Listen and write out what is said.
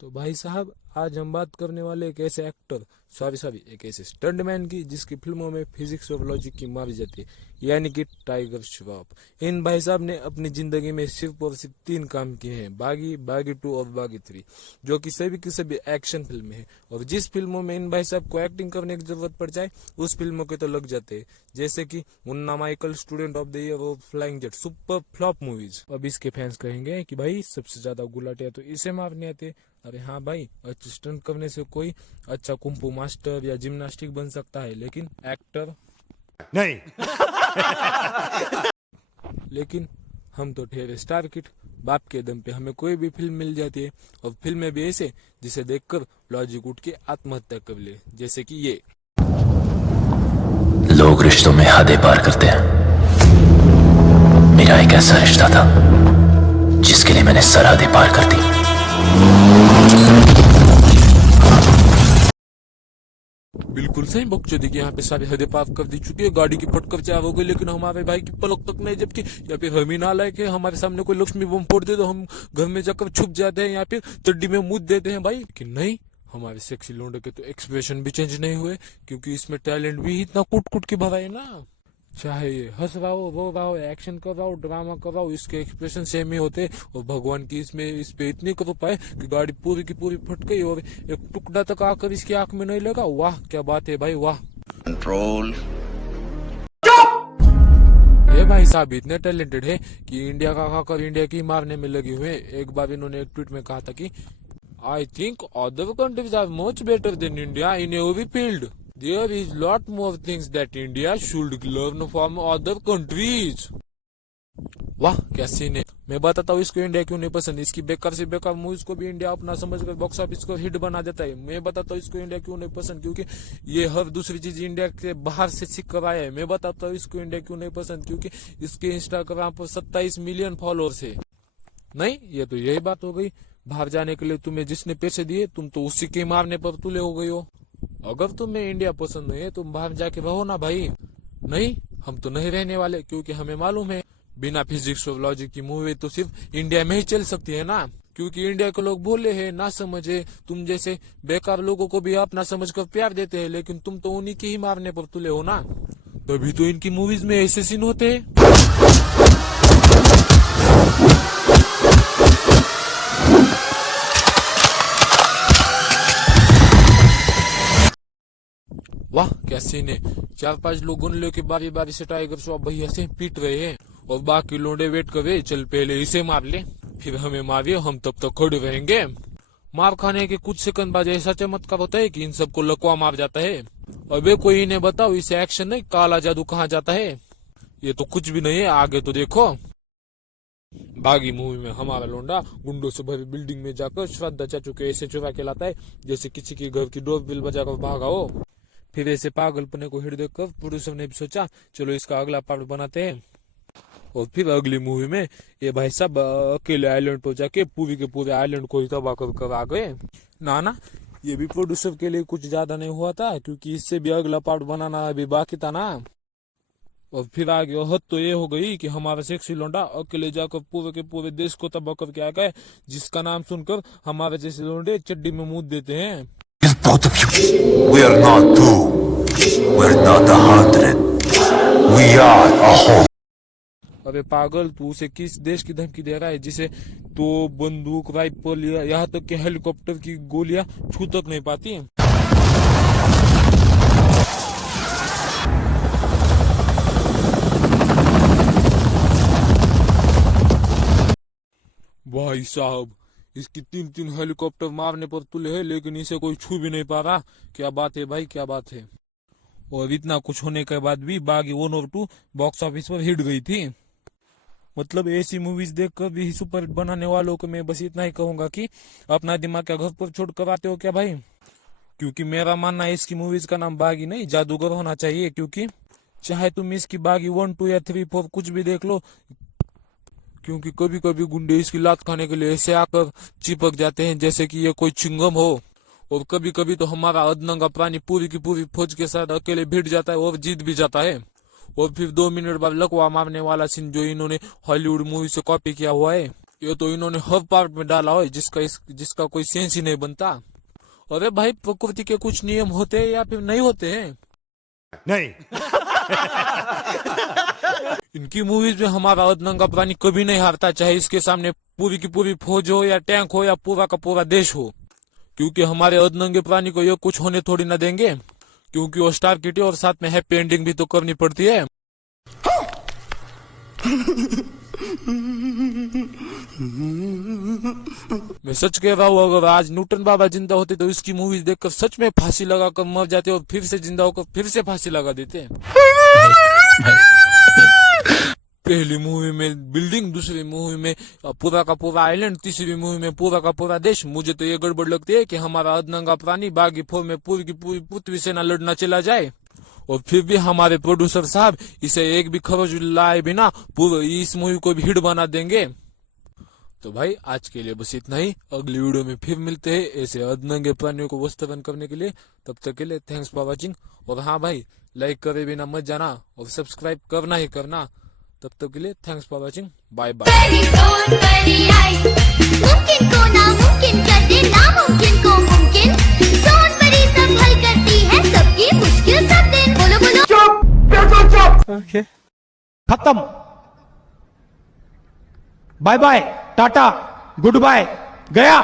तो भाई साहब, आज हम बात करने वाले एक ऐसे एक्टर, सॉरी एक ऐसे स्टंटमैन की जिसकी फिल्मों में फिजिक्स और लॉजिक की मारी जाती है, यानी कि टाइगर श्रॉफ। इन भाई साहब ने अपनी जिंदगी में सिर्फ और सिर्फ 3 काम किए हैं, बागी, बागी 2 और बागी 3, जो कि सभी की सभी एक्शन फिल्में हैं। और जिस फिल्मों में इन भाई साहब को एक्टिंग करने की जरूरत पड़ जाए, उस फिल्मों के तो लग जाते हैं, जैसे कि Munna Michael, student of the year और flying jet, super flop movies. अब इसके फैंस कहेंगे कि भाई सबसे ज्यादा गुलाटिया तो इसे मारने आते। अरे हाँ भाई, अच्छा स्टंट करने से कोई अच्छा कुंफू मास्टर या जिम्नास्टिक बन सकता है, लेकिन एक्टर नहीं। लेकिन हम तो ठहरे स्टार किड। बाप के दम पे हमें कोई भी फिल्म मिल जाती है, और फिल्में भी ऐसे जिसे देखकर लॉजिक उठ के आत्महत्या कर ले, जैसे कि ये। लोग रिश्तों में हदें पार करते हैं। मेरा एक ऐसा रिश्ता था जिसके लिए मैंने सरहदें पार कर दी। बिल्कुल सही बकचोदी की यहाँ पे सारी हदें पार कर दी चुकी है, गाड़ी की फटकर चार हो गई, लेकिन हमारे भाई की पलक तक नहीं, जबकि या फिर हम ही नालायक है, हमारे सामने कोई लक्ष्मी बम फोड़ दे तो हम घर में जाकर छुप जाते हैं या फिर चड्डी में मुद देते हैं भाई कि नहीं। हमारे सेक्सी लोंडे के तो एक्सप्रेशन भी चेंज नहीं हुए, क्योंकि इसमें टैलेंट भी इतना कुट कुट के भरा है ना। चाहे ये हंस रहा हो, रो रहा हो, एक्शन कर रहा हो, ड्रामा कर रहा हो, इसके एक्सप्रेशन सेम ही होते। और भगवान की इसमें इस पे इतनी कृपा है कि गाड़ी पूरी की पूरी फट गई और एक टुकड़ा तक आकर इसकी आंख में नहीं लगा। वाह क्या बात है भाई, वाह। कंट्रोल। ये भाई साहब इतने टैलेंटेड है कि इंडिया का खाकर इंडिया की मारने में लगे हुए। एक बार इन्होंने एक ट्वीट में कहा था कि I think other countries are much better than India in every field. There is lot more things that India should learn from other countries. वाह क्या सीन है। मैं बताता हूँ इसको इंडिया क्यों नहीं पसंद। इसकी बेकार से बेकार मूवीज को भी इंडिया अपना समझकर बॉक्स ऑफिस को हिट बना देता है। मैं बताता हूँ इसको इंडिया क्यों नहीं पसंद, क्योंकि ये हर दूसरी चीज इंडिया के बाहर से सीख कर आया है। मैं बताता हूँ इसको इंडिया क्यों नहीं पसंद, क्योंकि इसके इंस्टाग्राम पर 27 मिलियन फॉलोअर्स है। नहीं, ये तो यही बात हो गई। बाहर जाने के लिए तुम्हें जिसने पैसे दिए, तुम तो उसी के मारने पर तुले हो गई हो। अगर तुम्हें इंडिया पसंद नहीं है, तुम बाहर जाके रहो ना भाई। नहीं, हम तो नहीं रहने वाले, क्योंकि हमें मालूम है बिना फिजिक्स और लॉजिक की मूवी तो सिर्फ इंडिया में ही चल सकती है ना। क्योंकि इंडिया के लोग भोले हैं, ना समझे, तुम जैसे बेकार लोगों को भी अपना समझकर प्यार देते हैं, लेकिन तुम तो उन्हीं के ही मारने पर तुले हो ना। तभी तो इनकी मूवीज में ऐसे सीन होते हैं। वाह क्या सीन है। 4-5 लोग गुनले के बारी बारी से टाइगर श्रॉफ भैया से पीट रहे हैं, और बाकी लोंडे वेट कर रहे, चल पहले इसे मार ले फिर हमें मारिए, हम तब तक खड़े रहेंगे। मार खाने के कुछ सेकंड बाद ऐसा चमत्कार होता है कि इन सबको लकवा मार जाता है। अबे कोई इन्हें बताओ, इसे एक्शन नहीं काला जादू कहाँ जाता है। ये तो कुछ भी नहीं है, आगे तो देखो। बागी मूवी में हमारा लोंडा गुंडों से भरी बिल्डिंग में जाकर श्रद्धा चाचू के ऐसे चुरा के लाता है जैसे किसी के घर की डोरबेल बजाकर भागा हो। फिर ऐसे पागलपने को हिट देखकर प्रोड्यूसर ने भी सोचा चलो इसका अगला पार्ट बनाते हैं। और फिर अगली मूवी में ये भाई साहब अकेले आइलैंड पर जाके पूरी के पूरे आइलैंड को ही तबाह कर आ गए। ना, ये भी प्रोड्यूसर के लिए कुछ ज्यादा नहीं हुआ था, क्योंकि इससे भी अगला पार्ट बनाना अभी बाकी था ना। और फिर आगे हद तो ये हो गई कि हमारा सेक्सी लोंडा अकेले जाकर पूरे के पूरे देश को तबाह करके आ गए, जिसका नाम सुनकर हमारे जैसे लोंडे चड्डी में मुंह देते हैं। Both of you. We are not two. We're not 100. We are a whole. अरे पागल, तू उसे किस देश की धमकी दे रहा है जिसे तो बंदूक, राइफल, यहाँ तक कि हेलीकॉप्टर की गोलियां छू तक नहीं पाती। भाई साहब, इसकी 3 हेलीकॉप्टर मारने पर तुले है, लेकिन इसे कोई छू भी नहीं पा रहा। क्या बात है भाई, क्या बात है। और इतना कुछ होने के बाद भी बागी 1 और 2 बॉक्स ऑफिस पर हिट गई थी। मतलब ऐसी मूवीज देखकर भी सुपर हिट बनाने वालों को मैं बस इतना ही कहूंगा कि अपना दिमाग क्या घर पर छोड़ कर आते हो क्या भाई। क्योंकि मेरा मानना है इसकी मूवीज का नाम बागी नहीं जादूगर होना चाहिए, क्योंकि चाहे तुम इसकी बागी 1, 2 या 3, 4 कुछ भी देख लो, क्योंकि कभी कभी गुंडे इसकी लात खाने के लिए ऐसे आकर चिपक जाते हैं जैसे कि ये कोई चिंगम हो। और कभी कभी तो हमारा अधनंगा प्राणी पूरी की पूरी फौज के साथ अकेले भिड़ जाता है और जीत भी जाता है। और फिर 2 मिनट बाद लकवा मारने वाला सीन जो इन्होंने हॉलीवुड मूवी से कॉपी किया हुआ है। ये तो इन्होंने हर पार्ट में डाला हो जिसका कोई सेंस ही नहीं बनता। अरे भाई प्रकृति के कुछ नियम होते हैं या फिर नहीं होते हैं? नहीं। इनकी मूवीज में हमारा अर्धनंगा प्राणी कभी नहीं हारता, चाहे इसके सामने पूरी की पूरी फौज हो या टैंक हो या पूरा का पूरा देश हो, क्योंकि हमारे अर्धनंगे प्राणी को ये कुछ होने थोड़ी ना देंगे, क्योंकि वो स्टार किटी और साथ में हैप्पी एंडिंग भी तो करनी पड़ती है। मैं सच कह रहा हूँ, अगर आज न्यूटन बाबा जिंदा होते तो इसकी मूवीज देखकर सच में फांसी लगाकर मर जाते और फिर से जिंदा होकर फिर से फांसी लगा देते। पहली मूवी में बिल्डिंग, दूसरी मूवी में पूरा का पूरा आइलैंड, तीसरी मूवी में पूरा का पूरा देश। मुझे तो ये गड़बड़ लगती है कि हमारा अर्धनंगा प्राणी बागी फोर में पूरी की पूरी पृथ्वी सेना लड़ना चला जाए और फिर भी हमारे प्रोड्यूसर साहब इसे एक भी खरोच लाए बिना पूरी इस मूवी को भी हिट बना देंगे। तो भाई आज के लिए बस इतना ही। अगली वीडियो में फिर मिलते हैं ऐसे अर्धनंगे प्राणियों को वस्तुवन करने के लिए। तब तक के लिए थैंक्स फॉर वॉचिंग। और हाँ भाई, लाइक करे बिना मत जाना और सब्सक्राइब करना ही करना। तब तक के लिए thanks for watching. Bye bye. मुमकिन को नामुमकिन कर दे, नामुमकिन को मुमकिन। सोनपरी सब हल करती है सबकी मुश्किल सब दिन। बोलो बोलो चुप, बिल्कुल चुप। ओके खत्म। Bye bye, tata, goodbye, गया।